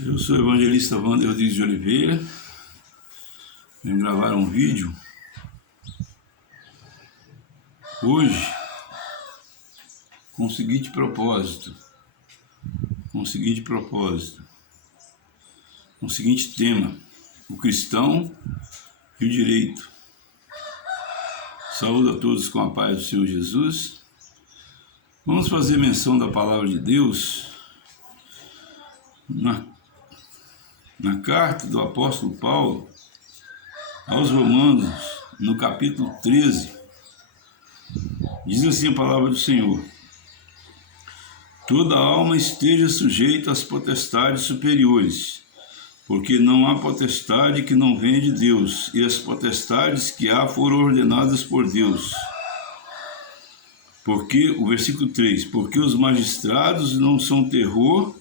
Eu sou o evangelista Wander Rodrigues de Oliveira. Venho gravar um vídeo hoje com o seguinte propósito, com o seguinte tema: o cristão e o direito. Saúdo a todos com a paz do Senhor Jesus. Vamos fazer menção da palavra de Deus na carta do apóstolo Paulo aos Romanos, no capítulo 13, diz assim a palavra do Senhor: toda alma esteja sujeita às potestades superiores, porque não há potestade que não venha de Deus, e as potestades que há foram ordenadas por Deus. Porque, o versículo 3, porque os magistrados não são terror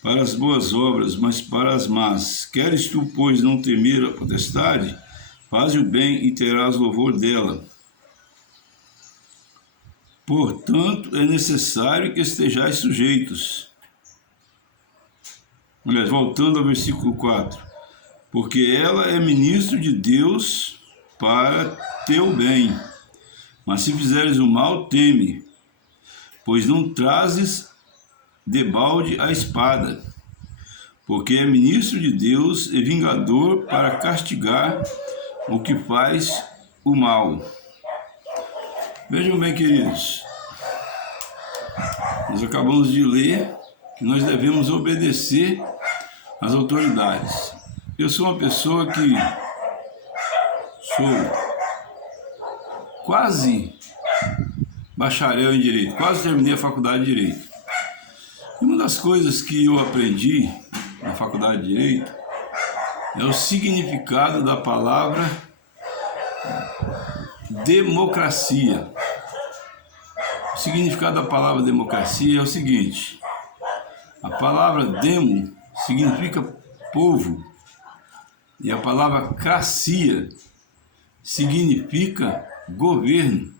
para as boas obras, mas para as más. Queres tu, pois, não temer a potestade? Faze o bem e terás louvor dela. Portanto, é necessário que estejais sujeitos. Aliás, voltando ao versículo 4. Porque ela é ministro de Deus para teu bem. Mas se fizeres o mal, teme, pois não trazes debalde a espada, porque é ministro de Deus e vingador para castigar o que faz o mal. Vejam bem, queridos, nós acabamos de ler que nós devemos obedecer às autoridades. Eu sou uma pessoa que sou quase bacharel em Direito, quase terminei a faculdade de Direito. E uma das coisas que eu aprendi na faculdade de Direito é o significado da palavra democracia. O significado da palavra democracia é o seguinte: a palavra demo significa povo e a palavra cracia significa governo.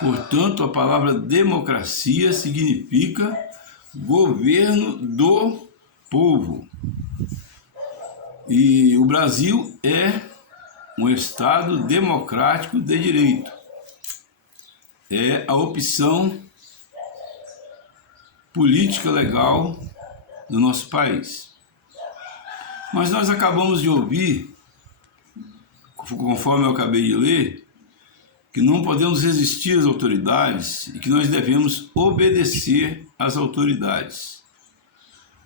Portanto, a palavra democracia significa governo do povo. E o Brasil é um Estado democrático de direito. É a opção política legal do nosso país. Mas nós acabamos de ouvir, conforme eu acabei de ler, que não podemos resistir às autoridades e que nós devemos obedecer às autoridades.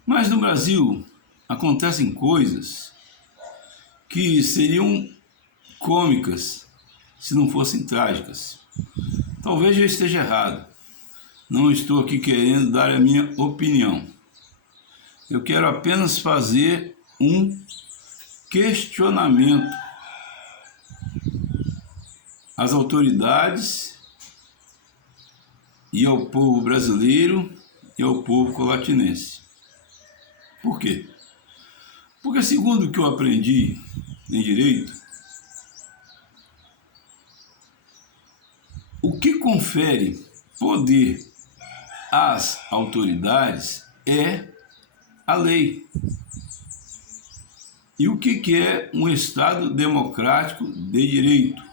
Mas no Brasil acontecem coisas que seriam cômicas se não fossem trágicas. Talvez eu esteja errado. Não estou aqui querendo dar a minha opinião. Eu quero apenas fazer um questionamento às autoridades e ao povo brasileiro e ao povo colatinense. Por quê? Porque, segundo o que eu aprendi em Direito, o que confere poder às autoridades é a lei. E o que é um Estado democrático de direito?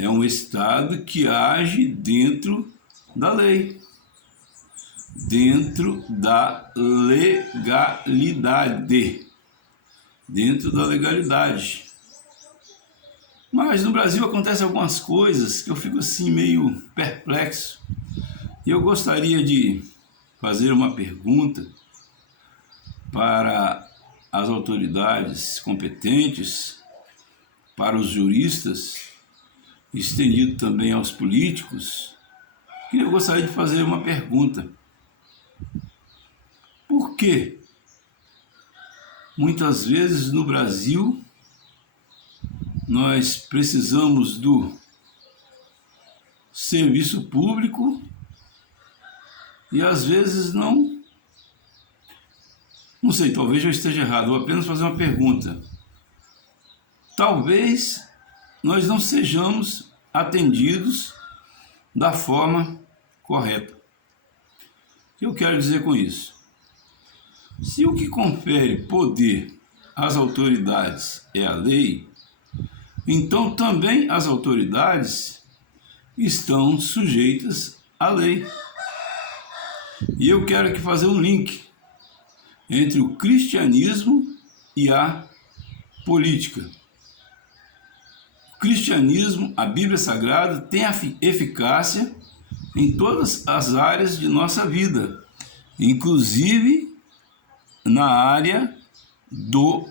É um Estado que age dentro da lei, dentro da legalidade, Mas no Brasil acontecem algumas coisas que eu fico assim meio perplexo. E eu gostaria de fazer uma pergunta para as autoridades competentes, para os juristas, estendido também aos políticos, que eu gostaria de fazer uma pergunta. Por que muitas vezes no Brasil nós precisamos do serviço público e às vezes não sei, talvez eu esteja errado, vou apenas fazer uma pergunta. Talvez nós não sejamos atendidos da forma correta. O que eu quero dizer com isso? Se o que confere poder às autoridades é a lei, então também as autoridades estão sujeitas à lei. E eu quero aqui fazer um link entre o cristianismo e a política. O cristianismo, a Bíblia Sagrada, tem eficácia em todas as áreas de nossa vida, inclusive na área do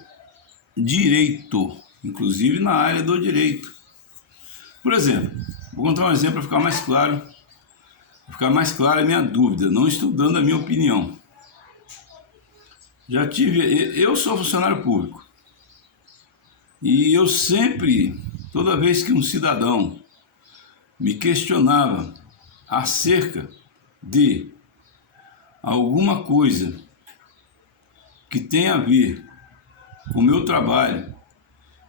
direito. Por exemplo, vou contar um exemplo para ficar mais claro. Para ficar mais clara a minha dúvida, não estou dando a minha opinião. Eu sou funcionário público e eu sempre, toda vez que um cidadão me questionava acerca de alguma coisa que tem a ver com o meu trabalho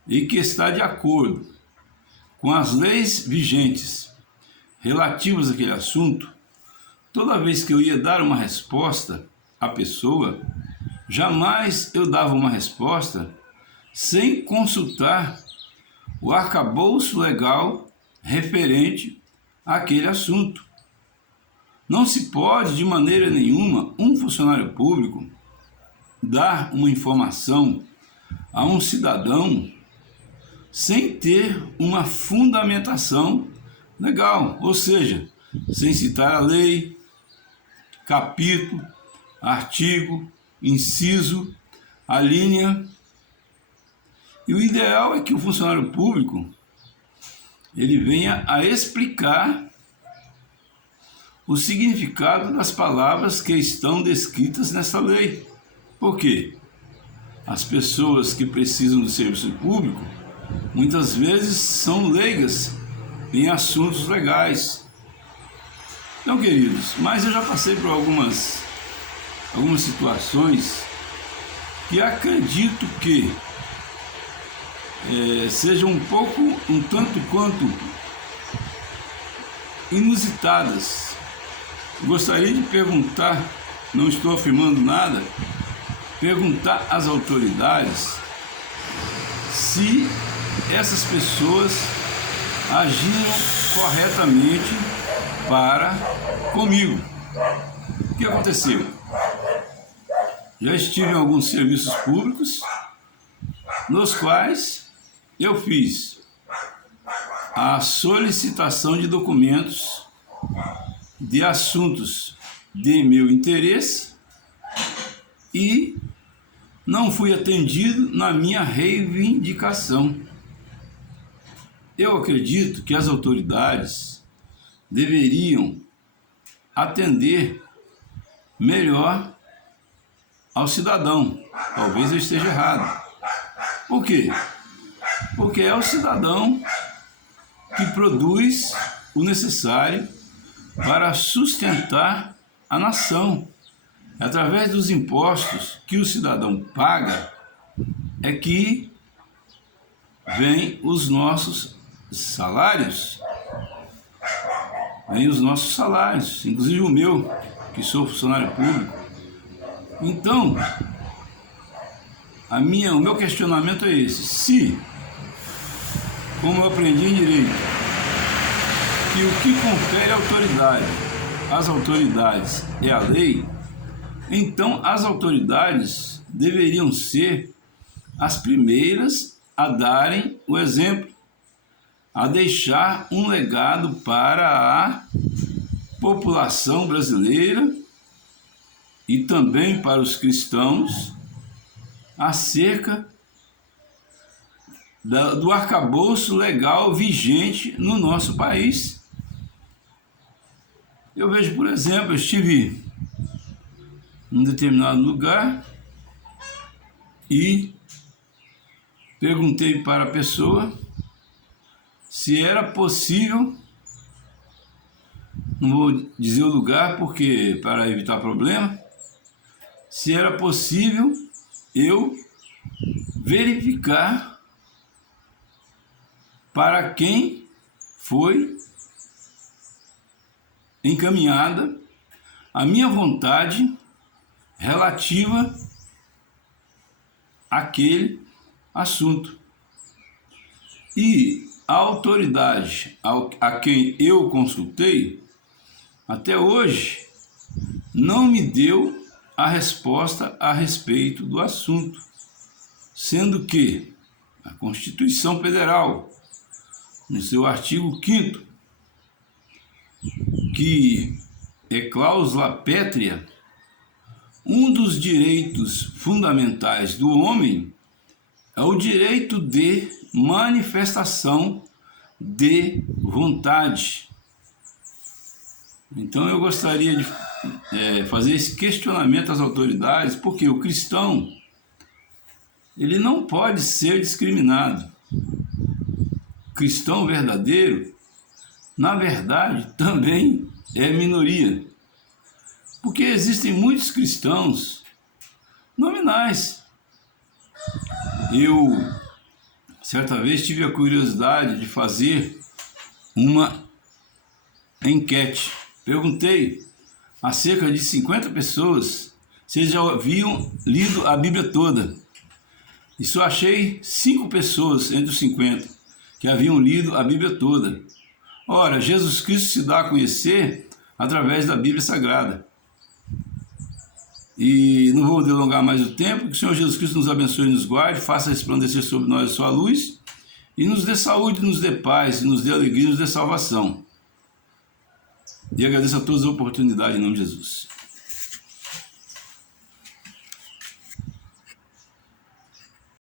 e que está de acordo com as leis vigentes relativas àquele assunto, toda vez que eu ia dar uma resposta à pessoa, jamais eu dava uma resposta sem consultar o arcabouço legal referente àquele assunto. Não se pode, de maneira nenhuma, um funcionário público dar uma informação a um cidadão sem ter uma fundamentação legal, ou seja, sem citar a lei, capítulo, artigo, inciso, a linha. E o ideal é que o funcionário público ele venha a explicar o significado das palavras que estão descritas nessa lei. Por quê? As pessoas que precisam do serviço público muitas vezes são leigas em assuntos legais. Então, queridos, mas eu já passei por algumas situações que acredito que sejam um tanto quanto inusitadas. Gostaria de perguntar, não estou afirmando nada, perguntar às autoridades se essas pessoas agiram corretamente para comigo. O que aconteceu? Já estive em alguns serviços públicos nos quais eu fiz a solicitação de documentos de assuntos de meu interesse e não fui atendido na minha reivindicação. Eu acredito que as autoridades deveriam atender melhor ao cidadão. Talvez eu esteja errado. Por quê? Porque é o cidadão que produz o necessário para sustentar a nação. Através dos impostos que o cidadão paga é que vem os nossos salários. Inclusive o meu, que sou funcionário público. Então, o meu questionamento é esse: se, como eu aprendi em direito, que o que confere às autoridades é a lei, então as autoridades deveriam ser as primeiras a darem o exemplo, a deixar um legado para a população brasileira e também para os cristãos acerca do arcabouço legal vigente no nosso país. Eu vejo, por exemplo, eu estive em um determinado lugar e perguntei para a pessoa se era possível, não vou dizer o lugar porque para evitar problema, se era possível eu verificar para quem foi encaminhada a minha vontade relativa aquele assunto. E a autoridade a quem eu consultei, até hoje, não me deu a resposta a respeito do assunto, sendo que a Constituição Federal, no seu artigo 5º, que é cláusula pétrea, um dos direitos fundamentais do homem é o direito de manifestação de vontade. Então eu gostaria de fazer esse questionamento às autoridades, porque o cristão, ele não pode ser discriminado. O cristão verdadeiro, na verdade, também é minoria. Porque existem muitos cristãos nominais. Eu, certa vez, tive a curiosidade de fazer uma enquete. Perguntei a cerca de 50 pessoas se eles já haviam lido a Bíblia toda. E só achei 5 pessoas entre os 50 que haviam lido a Bíblia toda. Ora, Jesus Cristo se dá a conhecer através da Bíblia Sagrada. E não vou delongar mais o tempo, que o Senhor Jesus Cristo nos abençoe e nos guarde, faça resplandecer sobre nós a sua luz, e nos dê saúde, nos dê paz, nos dê alegria, nos dê salvação. E agradeço a todos a oportunidade em nome de Jesus.